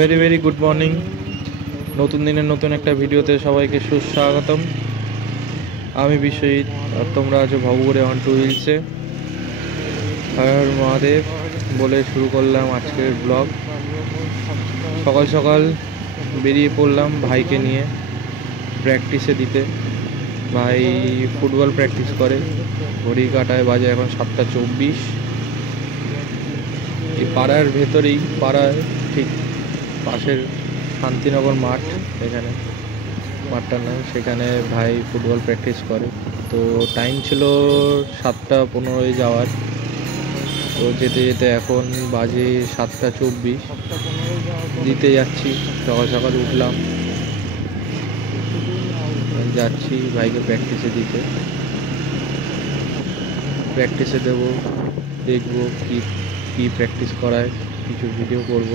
Very very good morning. নতুন দিনের নতুন একটা ভিডিওতে সবাইকে সুস্বাগতম। আমি বিশ্বজিৎ আর তোমরা আছো ভবঘুরে অন টু হুইলসে। হর মহাদেব বলে শুরু করলাম আজকের ব্লগ। সকাল সকাল বেরিয়ে পড়লাম ভাইকে নিয়ে প্র্যাকটিসে দিতে। ভাই ফুটবল প্র্যাকটিস করে। ঘড়ির কাঁটায় বাজে এখন 7:24। এই পাড়ার ভেতরেই, পাড়ার ঠিক পাশের শান্তিনগর মাঠ, এখানে মাঠটার নাম, সেখানে ভাই ফুটবল প্র্যাকটিস করে। তো টাইম ছিল 7:15 যাওয়ার। তো যেতে যেতে এখন বাজে 7:24। দিতে যাচ্ছি, সকাল সকাল উঠলাম, যাচ্ছি ভাইকে প্র্যাকটিসে দিতে। প্র্যাকটিসে দেবো, দেখবো কি প্র্যাকটিস করায়, কিছু ভিডিও করব।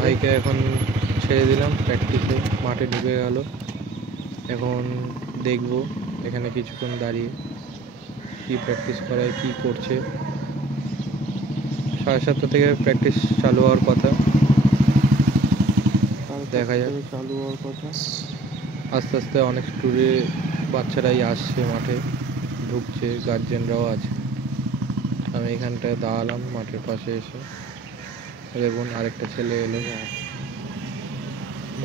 ভাইকে এখন ছেড়ে দিলাম, প্র্যাকটিসে মাঠে ঢুকে গেল। এখন দেখব এখানে কিছুক্ষণ দাঁড়িয়ে কি প্র্যাকটিস করায়, কি করছে। 7:30 থেকে প্র্যাকটিস চালু হওয়ার কথা, দেখা যাক। চালু হওয়ার কথা। আস্তে আস্তে অনেক বাচ্চারাই আসছে, মাঠে ঢুকছে, গার্জেনরাও আছে। আমি এখানটায় দাঁড়ালাম মাঠের পাশে এসে। দেখুন আরেকটা ছেলে এলো,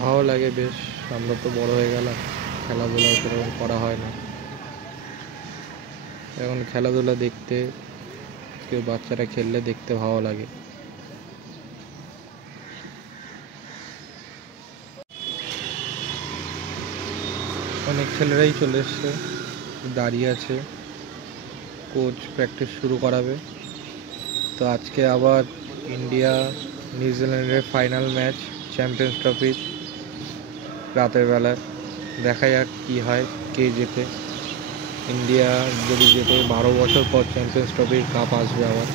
ভালো লাগে বেশ। আমরা তো বড় হয়ে গেলাম, খেলাধুলা সেরকম করা হয় না। এখন খেলাধুলা দেখতে, কেউ বাচ্চারা খেললে দেখতে ভালো লাগে। অনেক ছেলেরাই চলে এসছে, দাঁড়িয়ে আছে, কোচ প্র্যাকটিস শুরু করাবে। তো আজকে আবার ইন্ডিয়া নিউজিল্যান্ডের ফাইনাল ম্যাচ, চ্যাম্পিয়ন্স ট্রফির রাতের বেলা। দেখা যাক কী হয়, কে জেতে। ইন্ডিয়া যদি জেতে 12 বছর পর চ্যাম্পিয়ন্স ট্রফির কাপ আসবে আবার।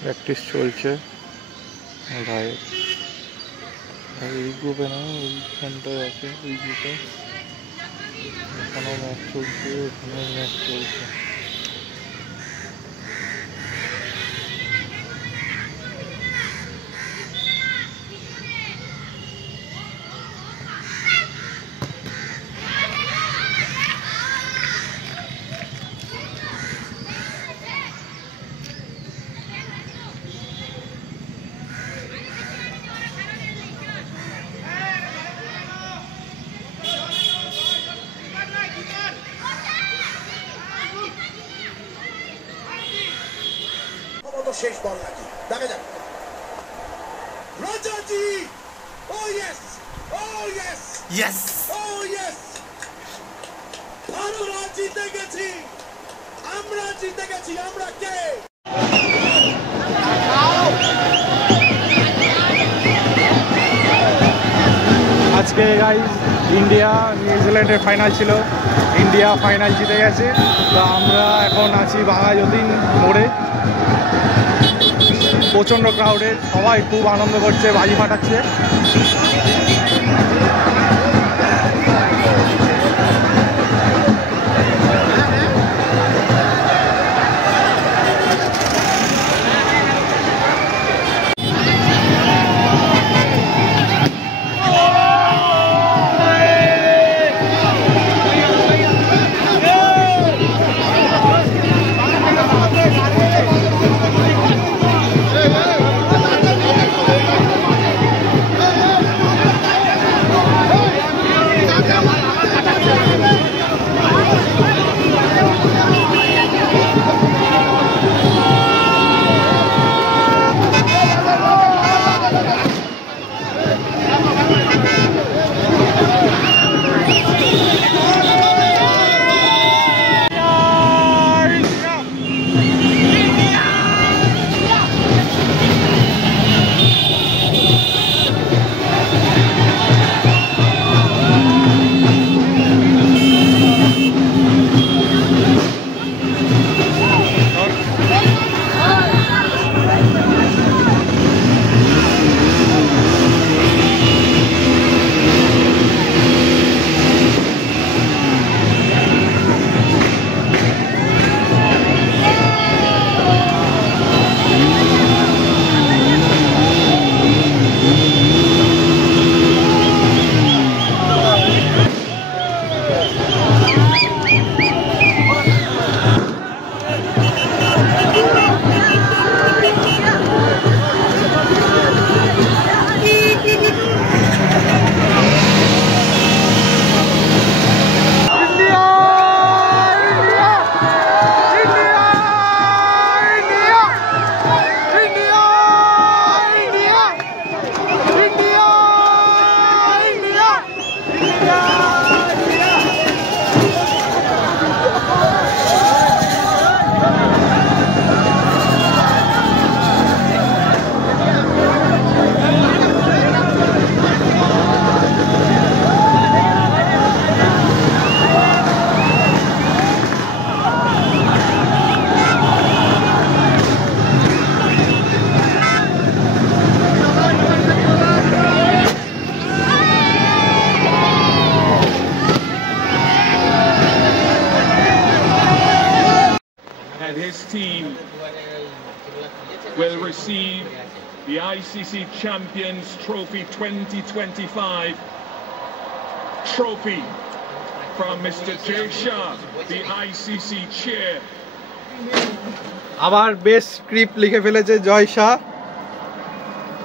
প্র্যাকটিস চলছে ভাই। এই গ্রুপে না, ওইখানটায় আছে, ওই গ্রুপে এখানেও ম্যাচ চলছে, ওখানেও ম্যাচ চলছে। শেষ বল নাকি দেখা যাক। রাজাজি, ও ইয়েস, ও ইয়েস, ইয়েস, ও ইয়েস। আমরা জিতে গেছি, আমরা জিতে গেছি। আমরা কে? আজকে গাইস ইন্ডিয়া নিউজিল্যান্ডের ফাইনাল ছিল, ইন্ডিয়া ফাইনাল জিতে গেছে। তো আমরা এখন আছি বাঘা যতীন মোড়ে। প্রচণ্ড ক্রাউডের, সবাই খুব আনন্দ করছে, বাজি ফাটাচ্ছে। that his team will receive the ICC Champions Trophy 2025 trophy from Mr. Jay Shah, the ICC chair. আবার বেস্ট স্ক্রিপ্ট লিখে ফেলেছে জয় শাহ।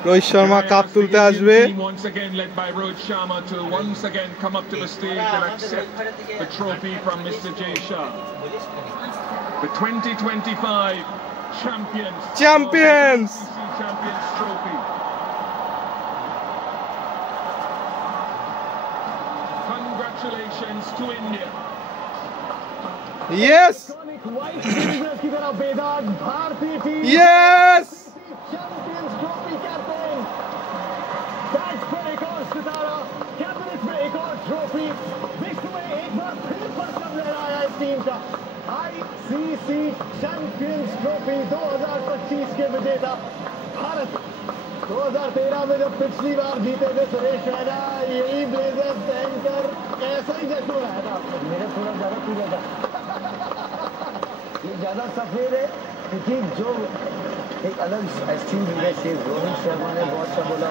রোহিত শর্মা কাপ তুলতে আসবে। Once again led by Rohit Sharma to once again come up to the stage and accept the trophy from Mr. Jay Shah. The 2025 champions. Champions Trophy. Congratulations to India. Yes. Yes. Champions trophy captain bats पर एक और सितारा, cabinet में एक और trophy, विश्व में एक बार फिर परचम लहराया इस टीम का। आईसीसी चैंपियंस ट्रॉफी 2025 के विजेता भारत 2013 में जब पिछली बार जीते थे सुरेश रैना, यही ब्लेजर पहनकर ऐसा ही जश्न रहा था। मेरे थोड़ा ज्यादा पीला था, ये ज्यादा सफेद है क्योंकि जो एक अलग एस्टीम रोहित शर्मा ने बहुत सा बोला।